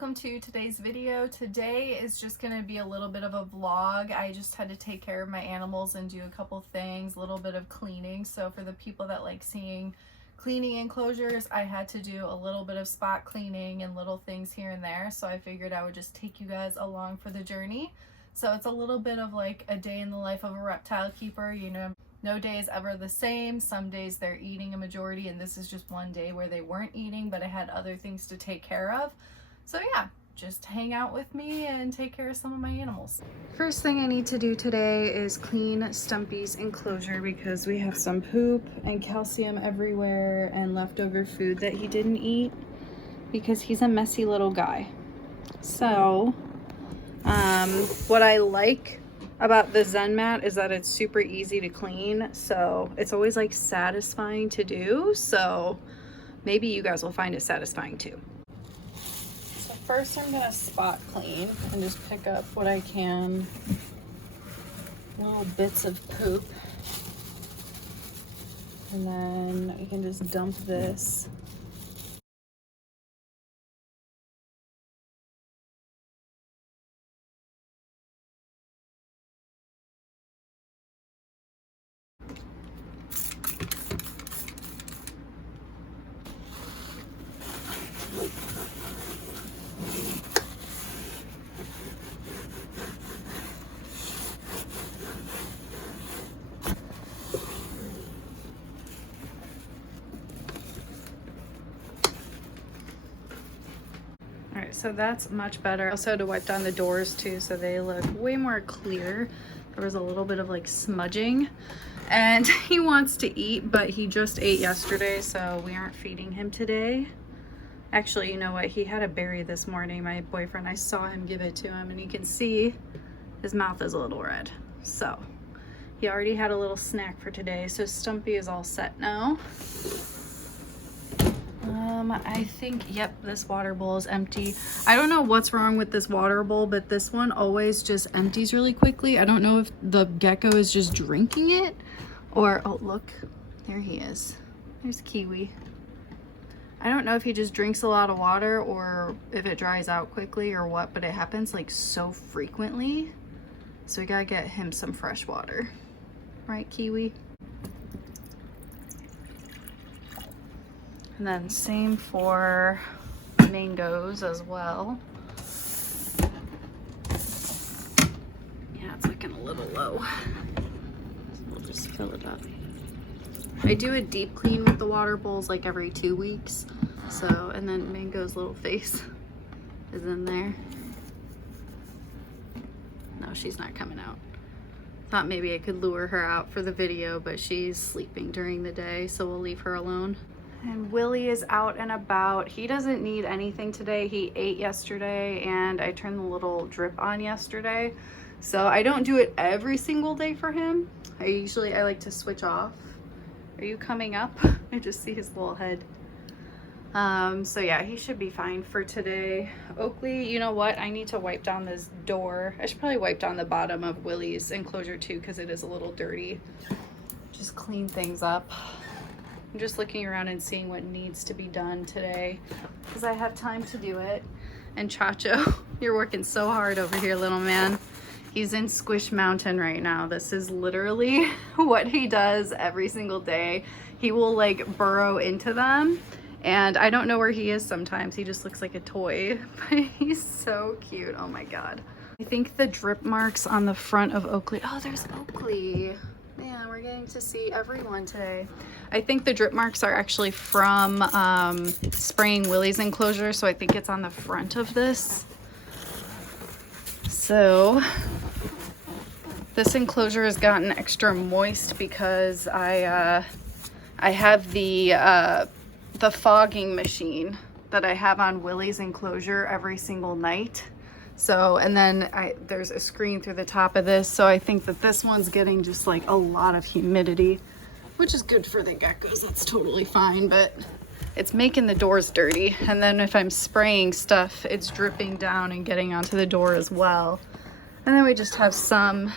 welcome to today's video. Today is just going to be a little bit of a vlog. I just had to take care of my animals and do a couple things, a little bit of cleaning. So for the people that like seeing cleaning enclosures, I had to do a little bit of spot cleaning and little things here and there. So I figured I would just take you guys along for the journey. So it's a little bit of like a day in the life of a reptile keeper. You know, no day is ever the same. Some days they're eating a majority, and this is just one day where they weren't eating, but I had other things to take care of. So yeah, just hang out with me and take care of some of my animals. First thing I need to do today is clean Stumpy's enclosure because we have some poop and calcium everywhere and leftover food that he didn't eat because he's a messy little guy. So what I like about the Zen mat is that it's super easy to clean, so it's always like satisfying to do. So maybe you guys will find it satisfying too. So first I'm gonna spot clean and just pick up what I can, little bits of poop, and then you can just dump this. Alright, so that's much better. Also had to wipe down the doors too so they look way more clear. There was a little bit of like smudging, and he wants to eat, but he just ate yesterday, so we aren't feeding him today. Actually, you know what? He had a berry this morning. My boyfriend, I saw him give it to him, and you can see his mouth is a little red. So he already had a little snack for today. So Stumpy is all set now. I think, yep, this water bowl is empty. I don't know what's wrong with this water bowl, but this one always just empties really quickly. I don't know if the gecko is just drinking it or, oh, look, there he is. There's Kiwi. I don't know if he just drinks a lot of water or if it dries out quickly or what, but it happens like so frequently. So we gotta get him some fresh water. Right, Kiwi? And then same for mangoes as well. Yeah, it's looking a little low. So we'll just fill it up. I do a deep clean with the water bowls like every 2 weeks. So, and then Mango's little face is in there. No, she's not coming out. Thought maybe I could lure her out for the video, but she's sleeping during the day, so we'll leave her alone. And Willie is out and about. He doesn't need anything today. He ate yesterday, and I turned the little drip on yesterday. So I don't do it every single day for him. I like to switch off. Are you coming up? I just see his little head. So yeah, he should be fine for today. Oakley, you know what? I need to wipe down this door. I should probably wipe down the bottom of Willie's enclosure too, because it is a little dirty. Just clean things up. I'm just looking around and seeing what needs to be done today because I have time to do it. And Chacho, you're working so hard over here, little man. He's in Squish Mountain right now. This is literally what he does every single day. He will like burrow into them, and I don't know where he is sometimes. He just looks like a toy, but he's so cute. Oh my God. I think the drip marks on the front of Oakley. Oh, there's Oakley. Man, we're getting to see everyone today. I think the drip marks are actually from spraying Willie's enclosure, so I think it's on the front of this. So this enclosure has gotten extra moist because I have the fogging machine that I have on Willie's enclosure every single night. So, and then there's a screen through the top of this. So I think that this one's getting just like a lot of humidity, which is good for the geckos. That's totally fine, but it's making the doors dirty. And then if I'm spraying stuff, it's dripping down and getting onto the door as well. And then we just have some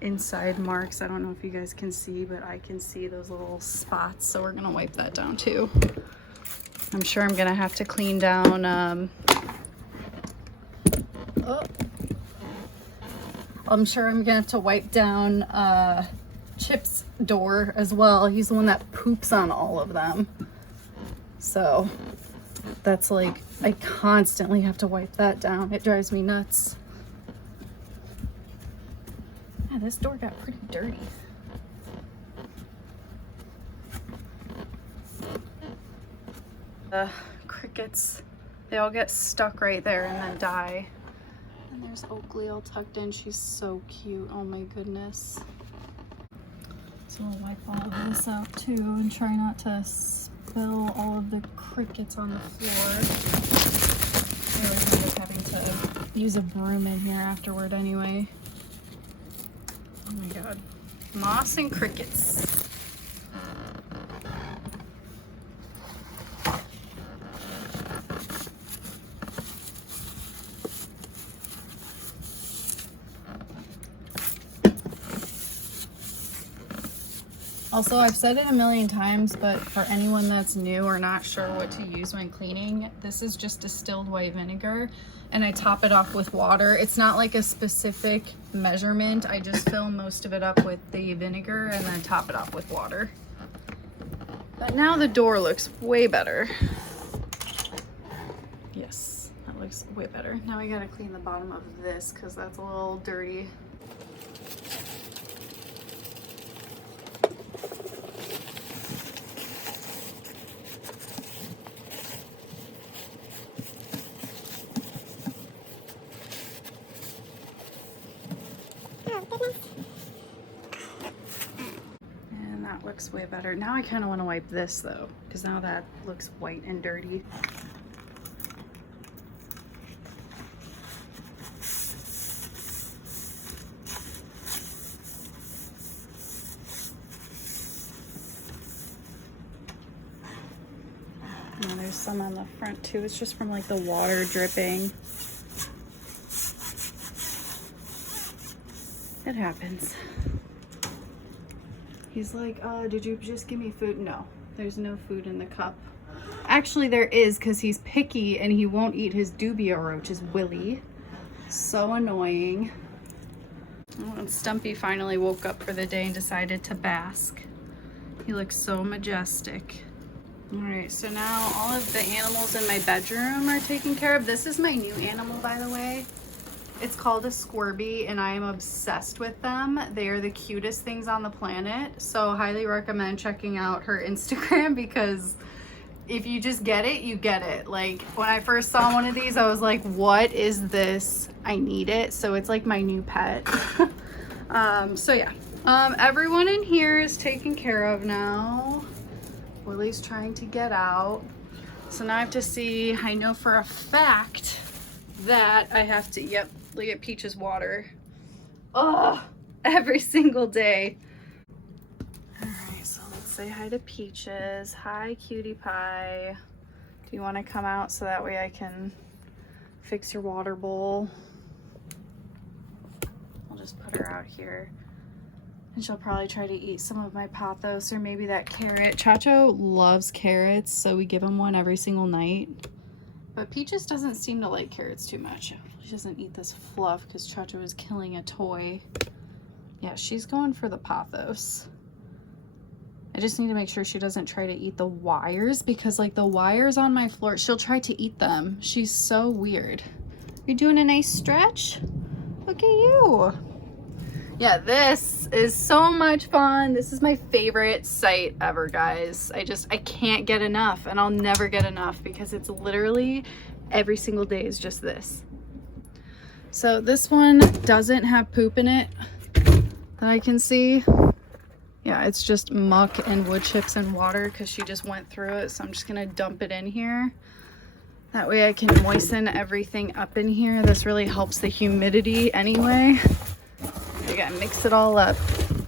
inside marks. I don't know if you guys can see, but I can see those little spots. So we're gonna wipe that down too. I'm sure I'm gonna have to clean down I'm sure I'm gonna have to wipe down Chip's door as well. He's the one that poops on all of them. So that's like, I constantly have to wipe that down. It drives me nuts. Yeah, this door got pretty dirty. The crickets, they all get stuck right there and then die. And there's Oakley all tucked in. She's so cute. Oh my goodness. So I'll wipe all of this out too and try not to spill all of the crickets on the floor. I always end up having to use a broom in here afterward anyway. Oh my god. Moss and crickets. Also, I've said it a million times, but for anyone that's new or not sure what to use when cleaning, this is just distilled white vinegar, and I top it off with water. It's not like a specific measurement. I just fill most of it up with the vinegar and then top it off with water. But now the door looks way better. Yes, that looks way better. Now we gotta clean the bottom of this because that's a little dirty. Looks way better. Now I kind of want to wipe this though, because now that looks white and dirty. And there's some on the front too. It's just from like the water dripping. It happens. He's like, did you just give me food? No, there's no food in the cup. Actually, there is, because he's picky and he won't eat his dubia roaches, Willie. So annoying. Oh, and Stumpy finally woke up for the day and decided to bask. He looks so majestic. All right, so now all of the animals in my bedroom are taken care of. This is my new animal, by the way. It's called a squirby, and I am obsessed with them. They are the cutest things on the planet. So highly recommend checking out her Instagram, because if you just get it, you get it. Like when I first saw one of these, I was like, what is this? I need it. So it's like my new pet. So yeah, everyone in here is taken care of now. Willie's trying to get out. So now I have to see, I know for a fact that I have to, yep, look at Peach's water. Oh, every single day. All right, so let's say hi to Peaches. Hi, cutie pie. Do you want to come out so that way I can fix your water bowl? I'll just put her out here. And she'll probably try to eat some of my pothos or maybe that carrot. Chacho loves carrots, so we give him one every single night. But Peaches doesn't seem to like carrots too much. She doesn't eat this fluff because Chacho is killing a toy. Yeah, she's going for the pothos. I just need to make sure she doesn't try to eat the wires, because like the wires on my floor, she'll try to eat them. She's so weird. You're doing a nice stretch? Look at you. Yeah, this is so much fun. This is my favorite site ever, guys. I can't get enough, and I'll never get enough, because it's literally every single day is just this. So this one doesn't have poop in it that I can see. Yeah, it's just muck and wood chips and water because she just went through it. So I'm just gonna dump it in here. That way I can moisten everything up in here. This really helps the humidity anyway. I gotta mix it all up.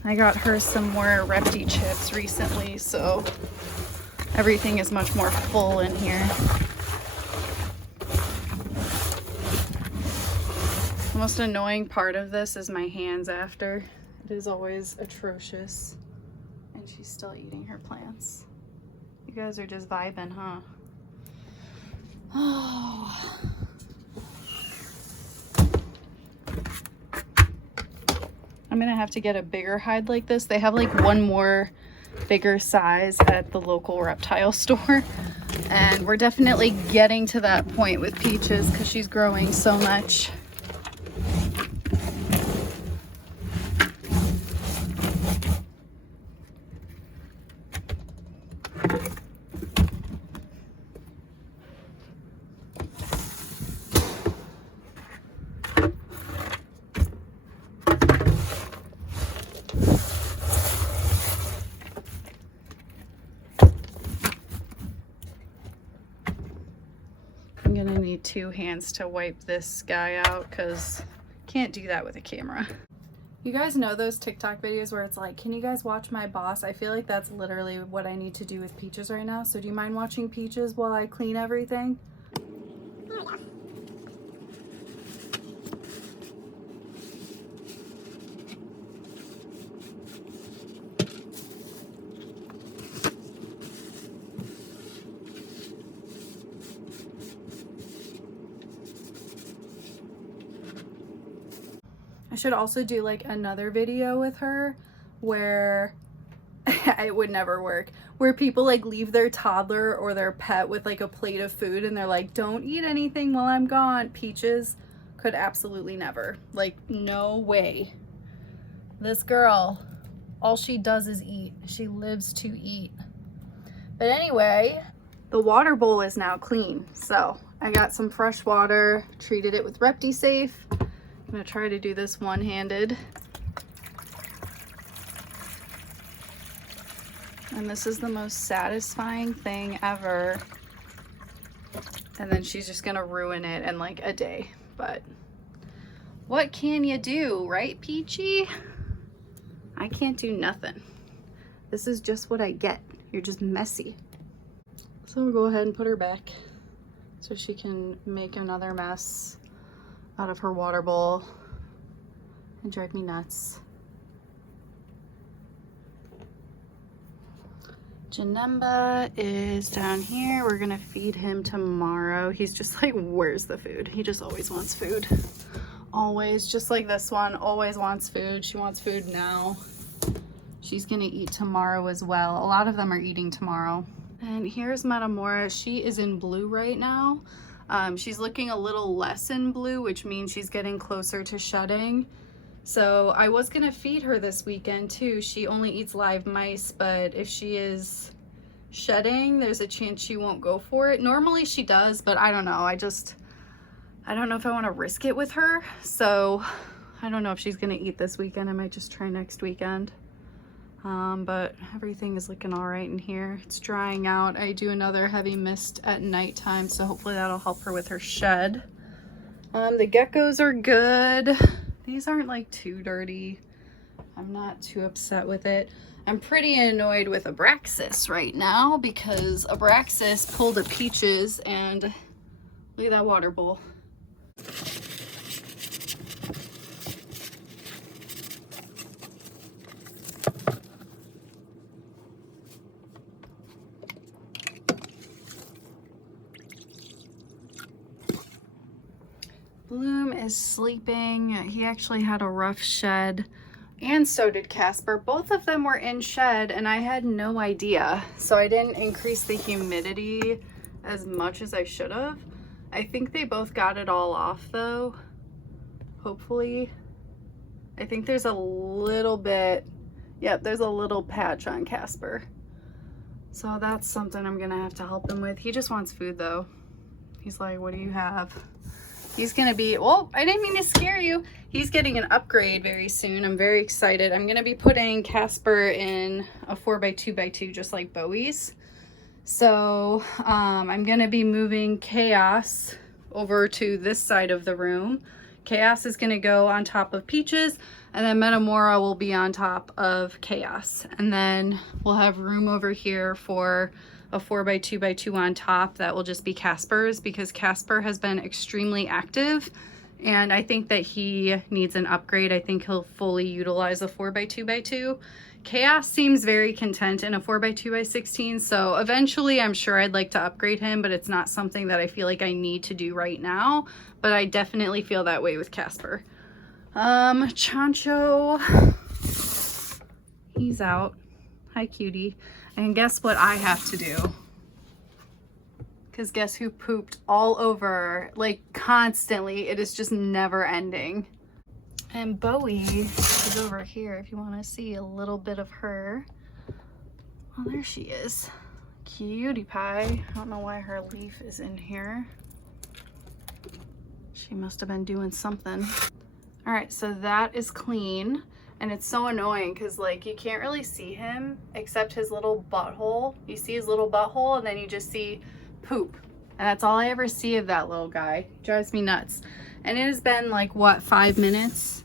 I got her some more Reptile chips recently, so everything is much more full in here. The most annoying part of this is my hands after. It is always atrocious. And she's still eating her plants. You guys are just vibing, huh? Oh. I'm gonna have to get a bigger hide like this. They have like one more bigger size at the local reptile store. And we're definitely getting to that point with Peaches because she's growing so much. I'm gonna need 2 hands to wipe this guy out because can't do that with a camera. You guys know those TikTok videos where it's like, can you guys watch my boss? I feel like that's literally what I need to do with Peaches right now. So do you mind watching Peaches while I clean everything? I should also do like another video with her where it would never work, where people like leave their toddler or their pet with like a plate of food and they're like, don't eat anything while I'm gone. Peaches could absolutely never. Like, no way. This girl, all she does is eat. She lives to eat. But anyway, the water bowl is now clean. So I got some fresh water, treated it with Reptisafe. I'm gonna try to do this one-handed. And this is the most satisfying thing ever. And then she's just gonna ruin it in like a day. But what can you do, right, Peachy? I can't do nothing. This is just what I get. You're just messy. So we'll go ahead and put her back so she can make another mess out of her water bowl and drive me nuts. Janemba is down here. We're gonna feed him tomorrow. He's just like, where's the food? He just always wants food. Always, just like this one, always wants food. She wants food now. She's gonna eat tomorrow as well. A lot of them are eating tomorrow. And here's Metamora. She is in blue right now. She's looking a little less in blue, which means she's getting closer to shedding. So I was gonna feed her this weekend too. She only eats live mice, but if she is shedding, there's a chance she won't go for it. Normally she does, but I don't know. I don't know if I want to risk it with her. So I don't know if she's gonna eat this weekend. I might just try next weekend. But everything is looking all right in here. It's drying out. I do another heavy mist at nighttime, so hopefully that'll help her with her shed. The geckos are good. These aren't like too dirty. I'm not too upset with it. I'm pretty annoyed with Abraxas right now because Abraxas pulled a Peaches and look at that water bowl. Bloom is sleeping. He actually had a rough shed, and so did Casper. Both of them were in shed and I had no idea. So I didn't increase the humidity as much as I should have. I think they both got it all off though, hopefully. I think there's a little bit, yep, there's a little patch on Casper. So that's something I'm gonna have to help him with. He just wants food though. He's like, what do you have? He's gonna be, well, I didn't mean to scare you. He's getting an upgrade very soon. I'm very excited. I'm gonna be putting Casper in a 4x2x2, just like Bowie's. So I'm gonna be moving Chaos over to this side of the room. Chaos is gonna go on top of Peaches, and then Metamora will be on top of Chaos. And then we'll have room over here for a 4x2x2 on top that will just be Casper's, because Casper has been extremely active and I think that he needs an upgrade. I think he'll fully utilize a 4x2x2. Chaos seems very content in a 4x2x16, so eventually I'm sure I'd like to upgrade him, but it's not something that I feel like I need to do right now. But I definitely feel that way with Casper. Chancho, he's out. Hi, cutie. And guess what I have to do? Because guess who pooped all over, like constantly. It is just never ending. And Bowie is over here if you want to see a little bit of her. Oh, there she is. Cutie pie. I don't know why her leaf is in here. She must have been doing something. All right, so that is clean. And it's so annoying because like you can't really see him except his little butthole. You see his little butthole and then you just see poop. And that's all I ever see of that little guy. Drives me nuts. And it has been like, what, 5 minutes?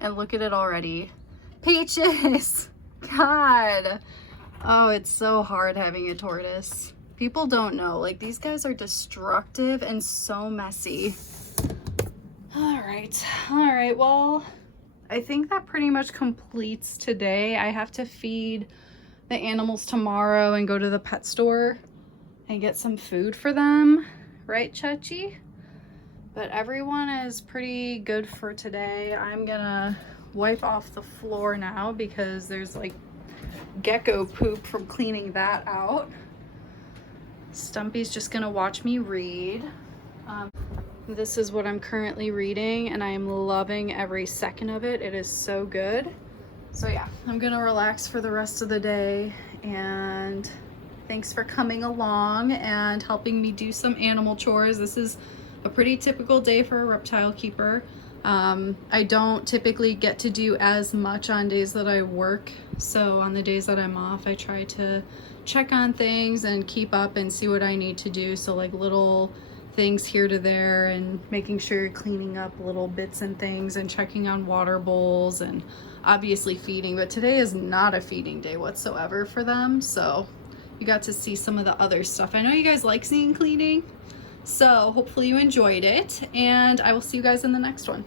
And look at it already. Peaches! God! Oh, it's so hard having a tortoise. People don't know. Like, these guys are destructive and so messy. Alright. Alright, well, I think that pretty much completes today. I have to feed the animals tomorrow and go to the pet store and get some food for them. Right, Chachi? But everyone is pretty good for today. I'm gonna wipe off the floor now because there's like gecko poop from cleaning that out. Stumpy's just gonna watch me read. This is what I'm currently reading and I am loving every second of it. It is so good. So yeah, I'm gonna relax for the rest of the day, and thanks for coming along and helping me do some animal chores. This is a pretty typical day for a reptile keeper. I don't typically get to do as much on days that I work, so on the days that I'm off I try to check on things and keep up and see what I need to do. So like little things here to there and making sure you're cleaning up little bits and things and checking on water bowls and obviously feeding. But today is not a feeding day whatsoever for them, so you got to see some of the other stuff. I know you guys like seeing cleaning, so hopefully you enjoyed it, and I will see you guys in the next one.